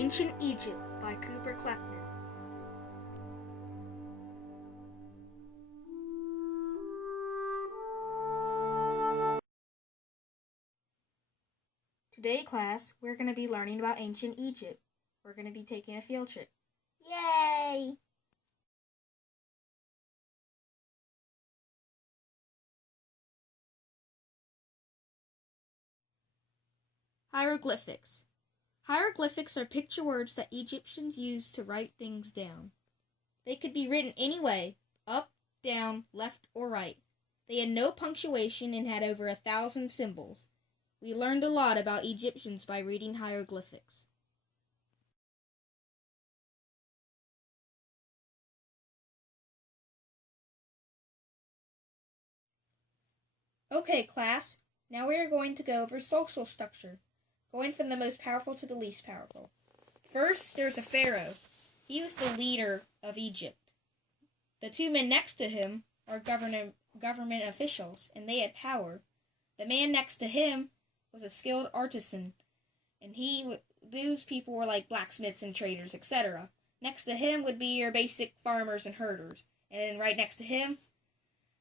Ancient Egypt by Cooper Kleckner. Today, class, we're going to be learning about ancient Egypt. We're going to be taking a field trip. Yay! Hieroglyphics. Hieroglyphics are picture words that Egyptians used to write things down. They could be written any way, up, down, left, or right. They had no punctuation and had over 1,000 symbols. We learned a lot about Egyptians by reading hieroglyphics. Okay, class, now we are going to go over social structure, going from the most powerful to the least powerful. First, there's a pharaoh. He was the leader of Egypt. The two men next to him are government officials, and they had power. The man next to him was a skilled artisan, and those people were like blacksmiths and traders, etc. Next to him would be your basic farmers and herders, and then right next to him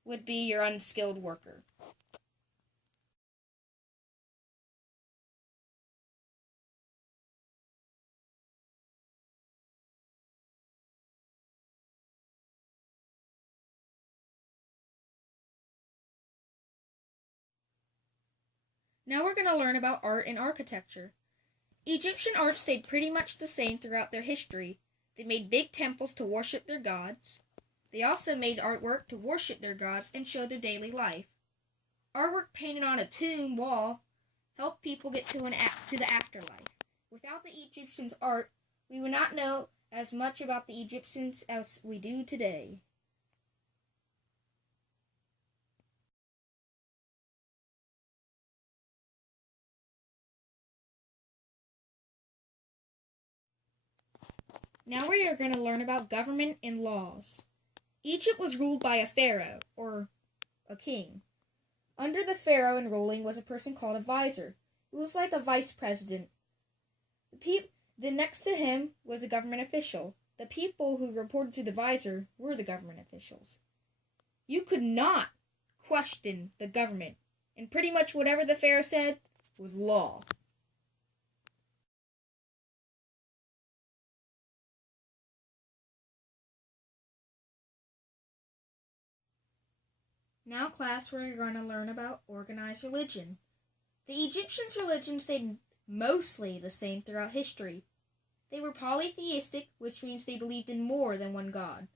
would be your unskilled worker. Now we're going to learn about art and architecture. Egyptian art stayed pretty much the same throughout their history. They made big temples to worship their gods. They also made artwork to worship their gods and show their daily life. Artwork painted on a tomb wall helped people get to the afterlife. Without the Egyptians' art, we would not know as much about the Egyptians as we do today. Now we are going to learn about government and laws. Egypt was ruled by a pharaoh, or a king. Under the pharaoh and ruling was a person called a vizier. It was like a vice president. Then next to him was a government official. The people who reported to the vizier were the government officials. You could not question the government, and pretty much whatever the pharaoh said was law. Now, class, we're going to learn about organized religion. The Egyptians' religion stayed mostly the same throughout history. They were polytheistic, which means they believed in more than one god.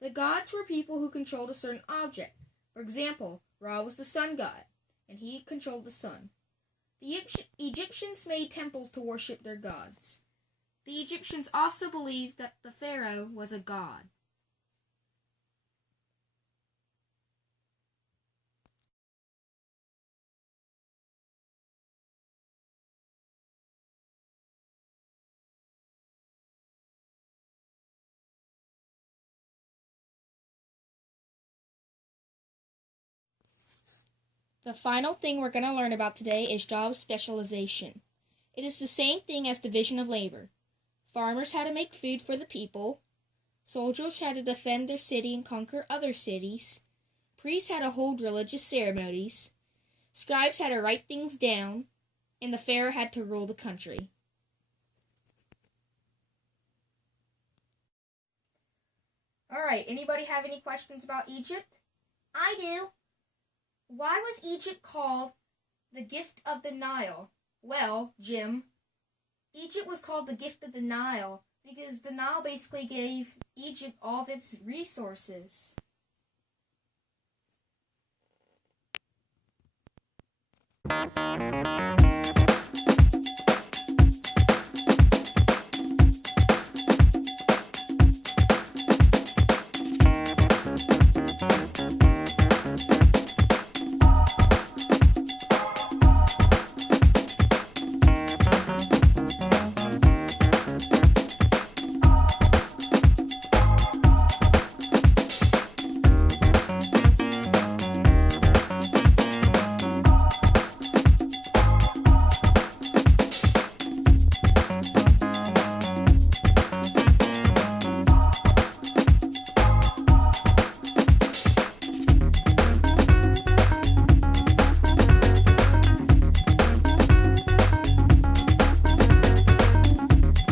The gods were people who controlled a certain object. For example, Ra was the sun god, and he controlled the sun. The Egyptians made temples to worship their gods. The Egyptians also believed that the pharaoh was a god. The final thing we're going to learn about today is job specialization. It is the same thing as division of labor. Farmers had to make food for the people. Soldiers had to defend their city and conquer other cities. Priests had to hold religious ceremonies. Scribes had to write things down. And the pharaoh had to rule the country. Alright, anybody have any questions about Egypt? I do. Why was Egypt called the gift of the Nile? Well, Jim, Egypt was called the gift of the Nile because the Nile basically gave Egypt all of its resources.